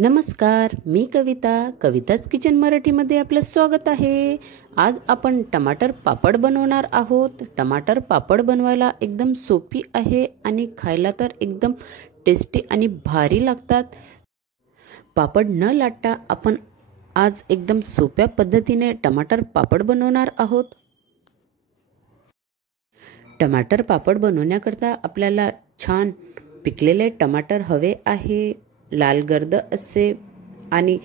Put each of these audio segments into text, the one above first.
नमस्कार, मी कविता. कविताच किचन मराठीमध्ये आपलं स्वागत आहे. आज आपण टमाटर पापड बनवणार आहोत. टमाटर पापड बनवायला एकदम सोपी आहे आणि खायला तर एकदम टेस्टी आणि भारी लागतात. पापड न लाटता आपण आज एकदम सोप्या पद्धतीने टमाटर पापड बनवणार आहोत. टमाटर पापड बनवण्याकरता आपल्याला छान पिकलेले टमाटर हवे आहे. लाल गर्द असे आणि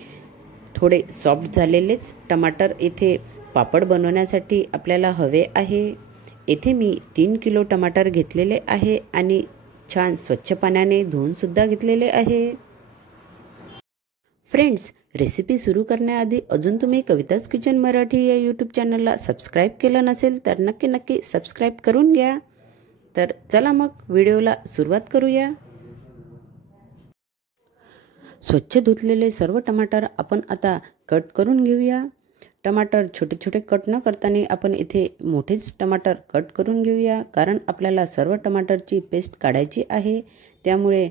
थोडे सॉफ्ट झालेलेच टमाटर इथे पापड बनवण्यासाठी आपल्याला हवे आहे. इथे मी 3 किलो टमाटर घेतलेले आहे आणि छान स्वच्छ पाण्याने धुवून सुद्धा घेतलेले आहे. फ्रेंड्स, रेसिपी सुरू करण्याआधी अजून तुम्ही कविताच किचन मराठी या यूट्यूब चॅनलला सबस्क्राईब केलं नसेल तर नक्की सबस्क्राईब करून घ्या. तर चला मग व्हिडिओला सुरुवात करूया. स्वच्छ धुतलेले सर्व टमाटर आपण आता कट करून घेऊया. टमाटर छोटे छोटे कट न करताना आपण इथे मोठेच टमाटर कट करून घेऊया, कारण आपल्याला सर्व टमाटरची पेस्ट काढायची आहे. त्यामुळे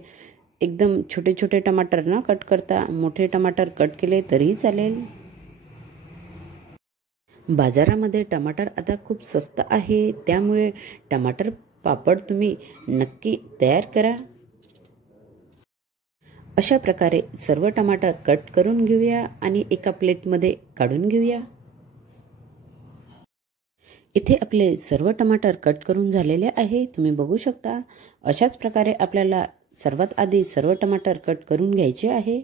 एकदम छोटे छोटे टमाटर न कट करता मोठे टमाटर कट केले तरीही चालेल. बाजारामध्ये टमाटर आता खूप स्वस्त आहे, त्यामुळे टमाटर पापड तुम्ही नक्की तयार करा. अशा प्रकारे सर्व टमाटर कट करून घेऊया आणि एका प्लेटमध्ये काढून घेऊया. इथे आपले सर्व टमाटर कट करून झालेले आहे, तुम्ही बघू शकता. अशाच प्रकारे आपल्याला सर्वात आधी सर्व टमाटर कट करून घ्यायचे आहे.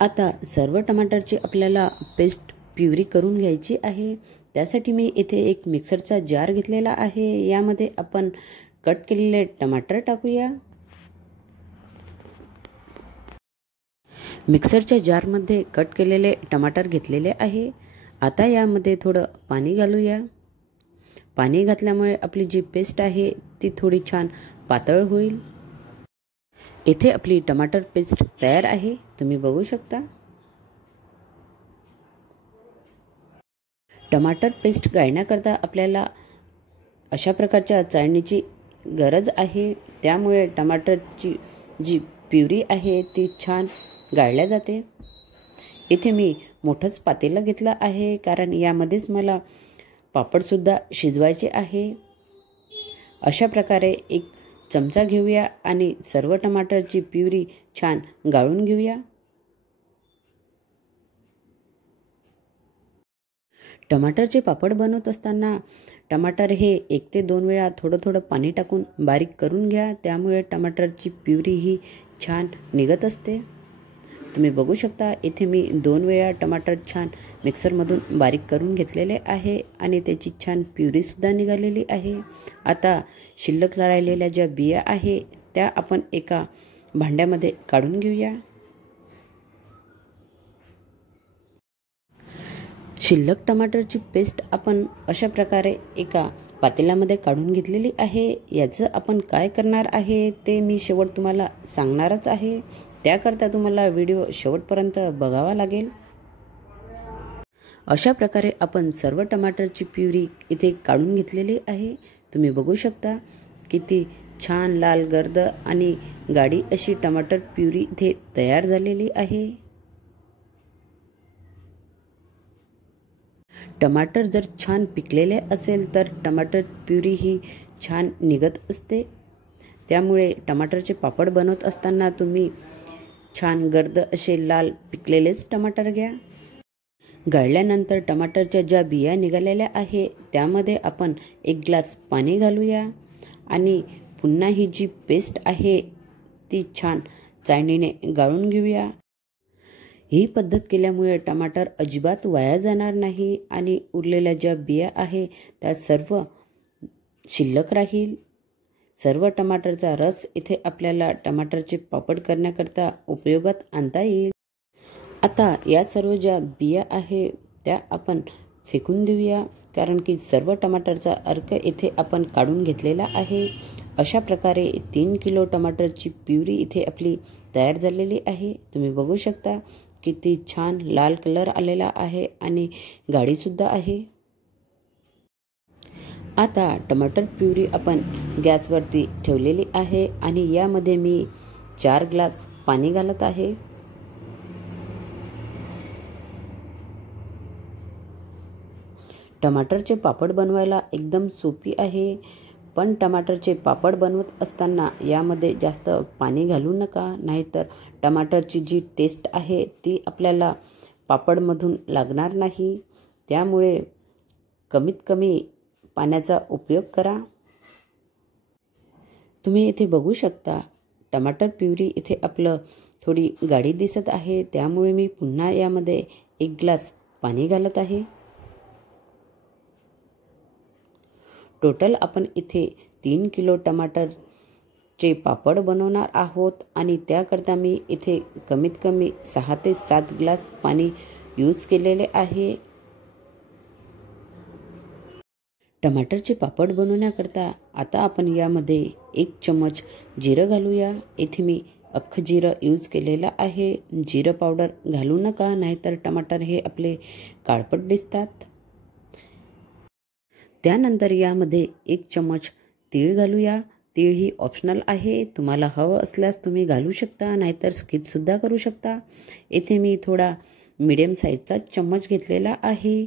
आता सर्व टमाटरची आपल्याला पेस्ट प्युरी करून घ्यायची आहे. त्यासाठी मी इथे एक मिक्सरचा जार घेतलेला आहे. यामध्ये आपण कट केलेले टमाटर टाकूया. मिक्सरच्या जारमध्ये कट केलेले टमाटर घेतलेले आहे. आता यामध्ये थोडं पाणी घालूया. पाणी घातल्यामुळे आपली जी पेस्ट आहे ती थोडी छान पातळ होईल. इथे आपली टमाटर पेस्ट तयार आहे, तुम्ही बघू शकता. टमाटर पेस्ट गाळण्याकरता आपल्याला अशा प्रकारच्या चाळणीची गरज आहे. त्यामुळे टमाटरची जी प्युरी आहे ती छान गाळल्या जाते. इथे मी मोठंच पातेलं घेतलं आहे, कारण यामध्येच मला पापडसुद्धा शिजवायचे आहे. अशा प्रकारे एक चमचा घेऊया आणि सर्व टमाटरची प्युरी छान गाळून घेऊया. टमाटरचे पापड बनवत असताना टमाटर हे 1 ते 2 वेळा थोडं पाणी टाकून बारीक करून घ्या. त्यामुळे टमाटरची प्युरी ही छान निघत असते. तुम्ही बघू शकता, इथे मी 2 वेळा टमाटर छान मिक्सरमधून बारीक करून घेतलेले आहे आणि त्याची छान प्युरीसुद्धा निघालेली आहे. आता शिल्लक राहिलेल्या ज्या बिया आहे त्या आपण एका भांड्यामध्ये काढून घेऊया. शिल्लक टमाटरची पेस्ट आपण अशा प्रकारे एका पातेल्यामध्ये काढून घेतलेली आहे. याचं आपण काय करणार आहे ते मी शेवट तुम्हाला सांगणारच आहे. त्याकरता तुम्हाला व्हिडिओ शेवटपर्यंत बघावा लागेल. अशा प्रकारे आपण सर्व टमाटरची प्युरी इथे काढून घेतलेली आहे. तुम्ही बघू शकता किती छान लाल गर्द आणि गाढी अशी टमाटर प्युरी इथे तयार झालेली आहे. टमाटर जर छान पिकलेले असेल तर टमाटर प्युरी ही छान निघत असते. त्यामुळे टमाटरचे पापड बनवत असताना तुम्ही छान गर्द असे लाल पिकलेलेच टमाटर घ्या. गाळल्यानंतर टमाटरच्या ज्या बिया निघालेल्या आहे त्यामध्ये आपण 1 ग्लास पाणी घालूया आणि पुन्हा ही जी पेस्ट आहे ती छान चाळणीने गाळून घेऊया. ही पद्धत केल्यामुळे टमाटर अजिबात वाया जाणार नाही आणि उरलेल्या ज्या बिया आहे त्या सर्व शिल्लक राहील. सर्व टमाटरचा रस इथे आपल्याला टमाटरचे पापड करण्याकरता उपयोगात आणता येईल. आता या सर्व ज्या बिया आहे त्या आपण फेकून देऊया, कारण की सर्व टमाटरचा अर्क इथे आपण काढून घेतलेला आहे. अशा प्रकारे 3 किलो टमाटरची प्युरी इथे आपली तयार झालेली आहे. तुम्ही बघू शकता किती छान लाल कलर आलेला आहे आणि गाढीसुद्धा आहे. आता टमाटर प्युरी आपण गॅसवरती ठेवलेली आहे आणि यामध्ये मी 4 ग्लास पाणी घालत आहे। टमाटरचे पापड बनवायला एकदम सोपी आहे, पण टमाटरचे पापड बनवत असताना यामध्ये जास्त पाणी घालू नका, नाहीतर टमाटरची जी टेस्ट आहे ती आपल्याला पापडमधून लागणार नाही। त्यामुळे कमीत कमी पाण्याचा उपयोग करा। तुम्ही इथे बघू शकता टमाटर प्युरी इथे आपलं थोडी गाढी दिसत आहे, त्यामुळे मी पुन्हा यामध्ये 1 ग्लास पाणी घालत आहे। टोटल आपण इथे 3 किलो टमाटरचे पापड बनवणार आहोत आणि त्याकरता मी इथे कमीत कमी 6 ते 7 ग्लास पाणी यूज केलेले आहे। टमाटरचे पापड बनवण्याकरता आता आपण यामध्ये 1 चम्मच जिरं घालूया। इथे मी अख्खं जिरं यूज केलेलं आहे। जिरं पावडर घालू नका, नाहीतर टमाटर हे आपले काळपट दिसतात। त्यानंतर यामध्ये 1 चम्मच तीळ घालूया। तीळ ही ऑप्शनल आहे, तुम्हाला हवं असल्यास तुम्ही घालू शकता, नाहीतर स्किपसुद्धा करू शकता। इथे मी थोडा मीडियम साईजचा चम्मच घेतलेला आहे,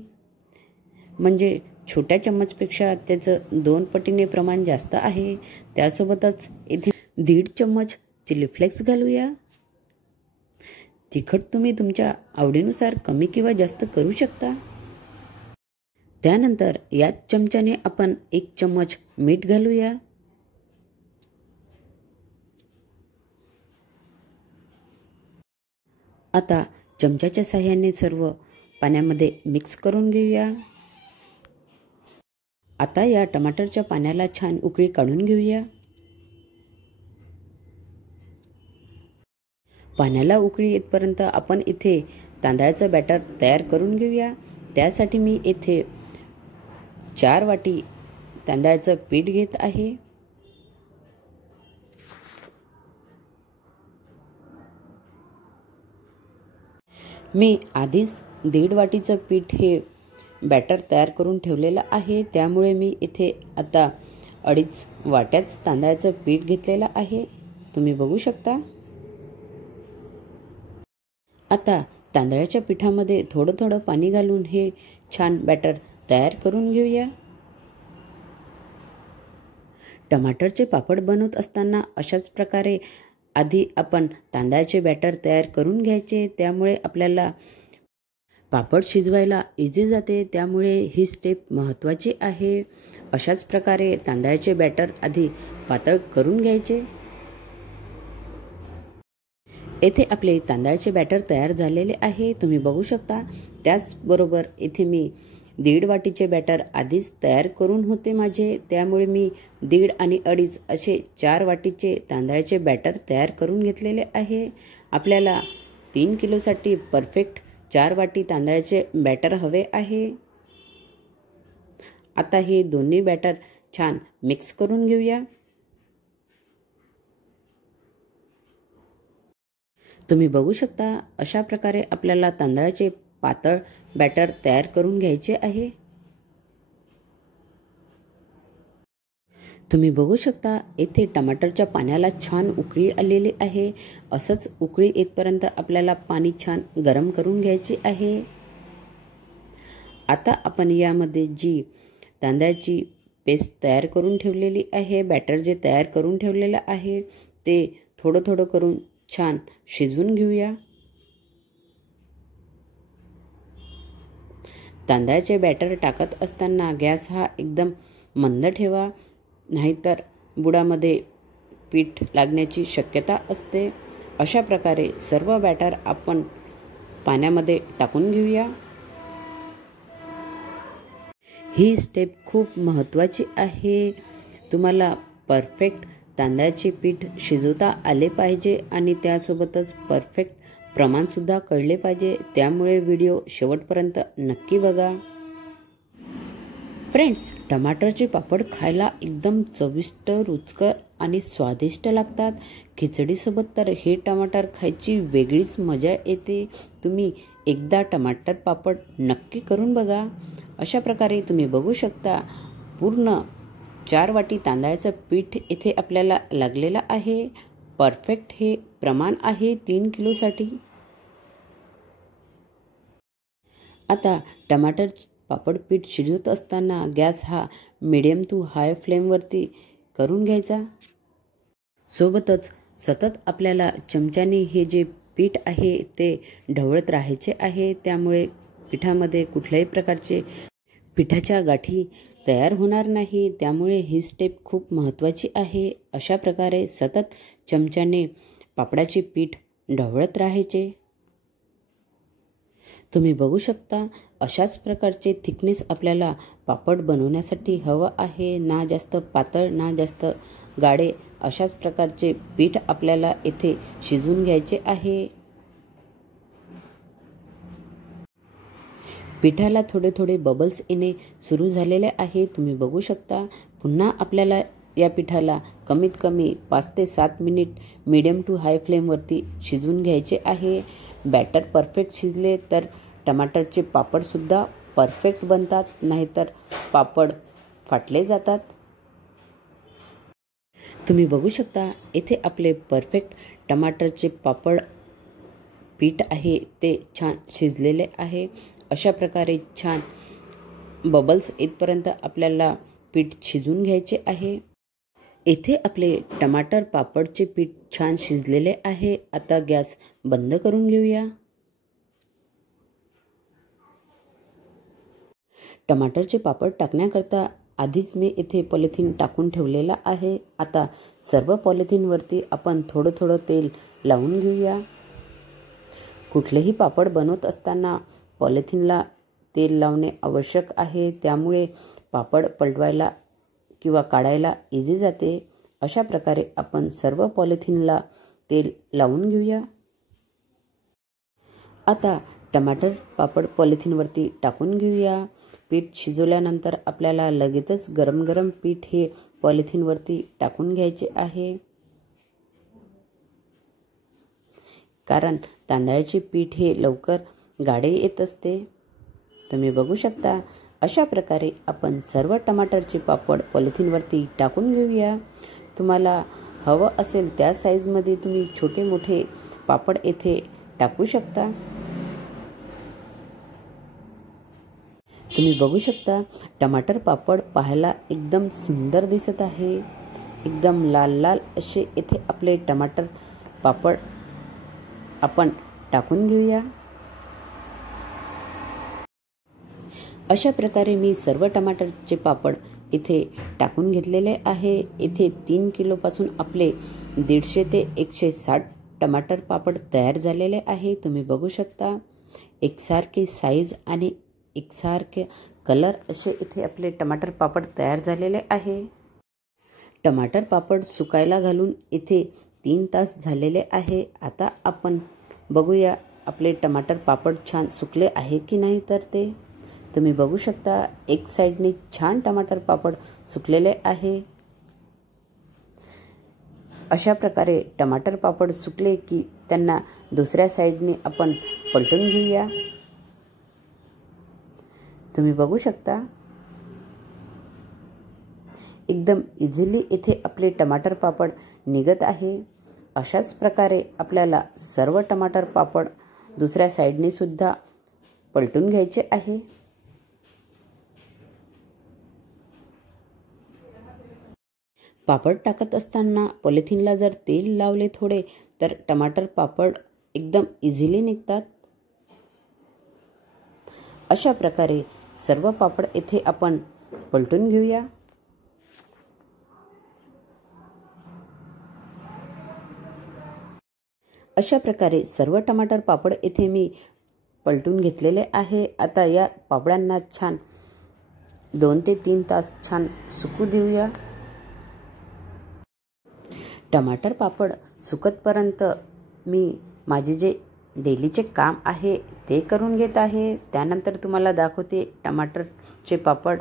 म्हणजे छोट्या चम्मचपेक्षा त्याचं 2 पटीने प्रमाण जास्त आहे। त्यासोबतच इथे 1.5 चम्मच चिली फ्लेक्स घालूया। तिखट तुम्ही तुमच्या आवडीनुसार कमी किंवा जास्त करू शकता। त्यानंतर याच चमच्याने आपण 1 चम्मच मीठ घालूया। आता चमच्याच्या साहाय्याने सर्व पाण्यामध्ये मिक्स करून घेऊया। आता या टमाटरच्या पाण्याला छान उकळी काढून घेऊया। पाण्याला उकळी येतपर्यंत आपण इथे तांदळाचं बॅटर तयार करून घेऊया। त्यासाठी मी इथे 4 वाटी तांदळाचं पीठ घेत आहे। मी आधीच 1.5 वाटीचं पीठ हे बॅटर तयार करून ठेवलेलं आहे, त्यामुळे मी इथे आता 2.5 वाट्याच तांदळाचं पीठ घेतलेलं आहे, तुम्ही बघू शकता। आता तांदळाच्या पिठामध्ये थोडं थोडं पाणी घालून हे छान बॅटर तयार करून घेऊया। टमाटरचे पापड बनवत असताना अशाच प्रकारे आधी आपण तांदळाचे बॅटर तयार करून घ्यायचे, त्यामुळे आपल्याला पापड शिजवायला इझी जाते। त्यामुळे ही स्टेप महत्त्वाची आहे। अशाच प्रकारे तांदळाचे बॅटर आधी पातळ करून घ्यायचे। येथे आपले तांदळाचे बॅटर तयार झालेले आहे, तुम्ही बघू शकता। त्याचबरोबर इथे मी 1.5 वाटीचे बॅटर आधीच तयार करून होते माझे, त्यामुळे मी 1.5 आणि 2.5 असे 4 वाटीचे तांदळाचे बॅटर तयार करून घेतलेले आहे। आपल्याला 3 किलोसाठी परफेक्ट 4 वाटी तांदळाचे बॅटर हवे आहे। आता हे दोन्ही बॅटर छान मिक्स करून घेऊया। तुम्ही बघू शकता अशा प्रकारे आपल्याला तांदळाचे पातळ बॅटर तयार करून घ्यायचे आहे। तुम्ही बघू शकता येथे टमाटरच्या पाण्याला छान उकळी आलेली आहे। असंच उकळी येतपर्यंत आपल्याला पाणी छान गरम करून घ्यायचे आहे। आता आपण यामध्ये जी तांदळाची पेस्ट तयार करून ठेवलेली आहे, बॅटर जे तयार करून ठेवलेलं आहे, ते थोडं थोडं करून छान शिजवून घेऊया। तांदळाचे बॅटर टाकत असताना गॅस हा एकदम मंद ठेवा, नाहीतर बुडामध्ये पीठ लागण्याची शक्यता असते। अशा प्रकारे सर्व बॅटर आपण पाण्यामध्ये टाकून घेऊया। ही स्टेप खूप महत्त्वाची आहे। तुम्हाला परफेक्ट तांदळाचे पीठ शिजवता आले पाहिजे आणि त्यासोबतच परफेक्ट प्रमाणसुद्धा कळले पाहिजे, त्यामुळे व्हिडिओ शेवटपर्यंत नक्की बघा। फ्रेंड्स, टमाटरचे पापड खायला एकदम चविष्ट, रुचकर आणि स्वादिष्ट लागतात। खिचडीसोबत तर हे टमाटर खायची वेगळीच मजा येते। तुम्ही एकदा टमाटर पापड नक्की करून बघा। अशा प्रकारे तुम्ही बघू शकता पूर्ण 4 वाटी तांदळाचं पीठ इथे आपल्याला लागलेलं आहे। परफेक्ट हे प्रमाण आहे 3 किलोसाठी। आता टमाटर पापड पीठ शिजवत असताना गॅस हा मीडियम टू हाय फ्लेमवरती करून घ्यायचा। सोबतच सतत आपल्याला चमच्याने हे जे पीठ आहे ते ढवळत राहायचे आहे, त्यामुळे पिठामध्ये कुठल्याही प्रकारचे पिठाच्या गाठी तयार होणार नाही। त्यामुळे ही स्टेप खूप महत्त्वाची आहे। अशा प्रकारे सतत चमच्याने पापडाचे पीठ ढवळत राहायचे। तुम्ही बघू शकता अशाच प्रकारचे थिकनेस आपल्याला पापड बनवण्यासाठी हवं आहे। ना जास्त पातळ ना जास्त गाढे अशाच प्रकारचे पीठ आपल्याला इथे शिजवून घ्यायचे आहे। पिठाला थोडे थोडे बबल्स येणे सुरू झालेले आहे, तुम्ही बघू शकता। पुन्हा आपल्याला या पिठाला कमीत कमी 5 ते 7 मिनिट मीडियम टू हाय फ्लेमवरती शिजवून घ्यायचे आहे। बॅटर परफेक्ट शिजले तर टमाटरचे पापडसुद्धा परफेक्ट बनतात, नाहीतर पापड फाटले जातात। तुम्ही बघू शकता इथे आपले परफेक्ट टमाटरचे पापड पीठ आहे ते छान शिजलेले आहे। अशा प्रकारे छान बबल्स येतपर्यंत आपल्याला पीठ शिजवून घ्यायचे आहे। येथे आपले टमाटर पापडचे पीठ छान शिजलेले आहे। आता गॅस बंद करून घेऊया। टमाटरचे पापड टाकण्याकरता आधीच मी इथे पॉलिथिन टाकून ठेवलेला आहे। आता सर्व पॉलिथिनवरती आपण थोडं थोडं तेल लावून घेऊया। कुठलेही पापड बनवत असताना पॉलिथिनला तेल लावणे आवश्यक आहे, त्यामुळे पापड पलटवायला किंवा काढायला इझी जाते। अशा प्रकारे आपण सर्व पॉलिथिनला तेल लावून घेऊया। आता टमाटर पापड पॉलिथिनवरती टाकून घेऊया। पीठ शिजवल्यानंतर आपल्याला लगेचच गरम गरम पीठ हे पॉलिथिनवरती टाकून घ्यायचे आहे, कारण तांदळाचे पीठ हे लवकर गाढे येत असते। तुम्ही बघू शकता अशा प्रकारे आपण सर्व टमाटरचे पापड पॉलिथिनवरती टाकून घेऊया। तुम्हाला हवं असेल त्या साईजमध्ये तुम्ही छोटे मोठे पापड येथे टाकू शकता। तुम्ही बघू शकता टमाटर पापड पाहायला एकदम सुंदर दिसत आहे। एकदम लाल लाल असे इथे आपले टमाटर पापड आपण टाकून घेऊया। अशा प्रकारे मी सर्व टमाटरचे पापड इथे टाकून घेतलेले आहे। इथे 3 किलोपासून आपले 150 ते 160 टमाटर पापड तयार झालेले आहे। तुम्ही बघू शकता एकसारखी साईज आणि एकसारखे कलर असे इथे आपले टमाटर पापड तयार झालेले आहे। टमाटर पापड सुकायला घालून इथे 3 तास झालेले आहे। आता आपण बघूया आपले टमाटर पापड छान सुकले आहे की नाही तर ते तुम्ही बघू शकता एक साईडने छान टमाटर पापड सुकलेले आहे। अशा प्रकारे टमाटर पापड सुकले की त्यांना दुसऱ्या साईडने आपण पलटून घेऊया। तुम्ही बघू शकता एकदम इझिली इथे आपले टमाटर पापड निघत आहे। अशाच प्रकारे आपल्याला सर्व टमाटर पापड दुसऱ्या साईडने सुद्धा पलटून घ्यायचे आहे। पापड टाकत असताना पॉलिथिनला जर तेल लावले थोडे तर टमाटर पापड एकदम इझिली निघतात। अशा प्रकारे सर्व पापड इथे आपण पलटून घेऊया। अशा प्रकारे सर्व टमाटर पापड इथे मी पलटून घेतलेले आहे। आता या पापडांना छान 2 ते 3 तास छान सुकू देऊया। टमाटर पापड सुकतपर्यंत मी माझे जे डेलीचे काम आहे ते करून घेत आहे। त्यानंतर तुम्हाला दाखवते टमाटरचे पापड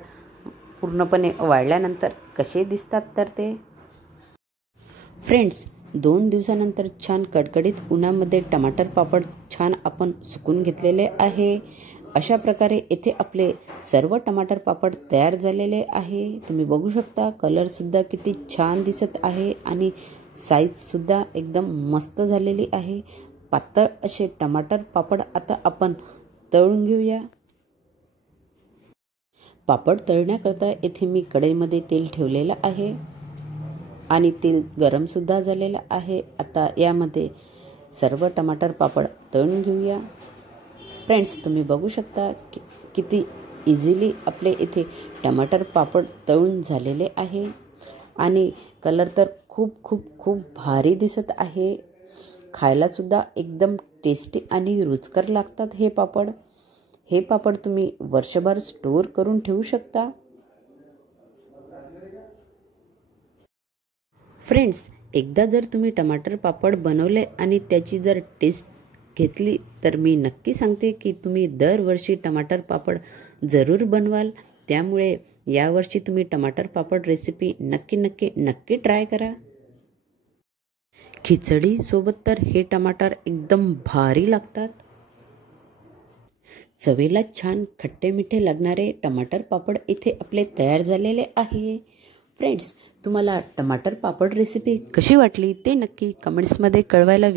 पूर्णपणे वाळल्यानंतर कसे दिसतात तर ते। फ्रेंड्स 2 दिवसानंतर छान कडकडीत उन्हामध्ये टमाटर पापड छान आपण सुकून घेतलेले आहे। अशा प्रकारे येथे आपले सर्व टमाटर पापड तयार झालेले आहे। तुम्ही बघू शकता कलर सुद्धा किती छान दिसत आहे आणि साईजसुद्धा एकदम मस्त झालेली आहे। पातळ असे टमाटर पापड आता आपण तळून घेऊया। पापड तळण्याकरता येथे मी कढईमध्ये तेल ठेवलेलं आहे आणि तेल गरमसुद्धा झालेलं आहे। आता यामध्ये सर्व टमाटर पापड तळून घेऊया। फ्रेंड्स, तुम्ही बघू शकता किती इझिली आपले इथे टमाटर पापड तळून झालेले आहे आणि कलर तर खूप खूप खूप भारी दिसत आहे। खायलासुद्धा एकदम टेस्टी आणि रुचकर लागतात हे पापड। हे पापड तुम्ही वर्षभर स्टोर करून ठेवू शकता। फ्रेंड्स, एकदा जर तुम्ही टमाटर पापड बनवले आणि त्याची जर टेस्ट घेतली तर मी नक्की सांगते की तुम्ही दरवर्षी टमाटर पापड जरूर बनवाल। त्यामुळे यावर्षी तुम्ही टमाटर पापड रेसिपी नक्की ट्राय करा। खिचडी सोबत तर हे टमाटर एकदम भारी लागतात। चवीला छान खट्टे मिठे लागणारे टमाटर पापड इथे आपले तयार झालेले आहे। फ्रेंड्स, तुम्हाला टमाटर पापड रेसिपी कशी वाटली ते नक्की कमेंट्समध्ये कळवायला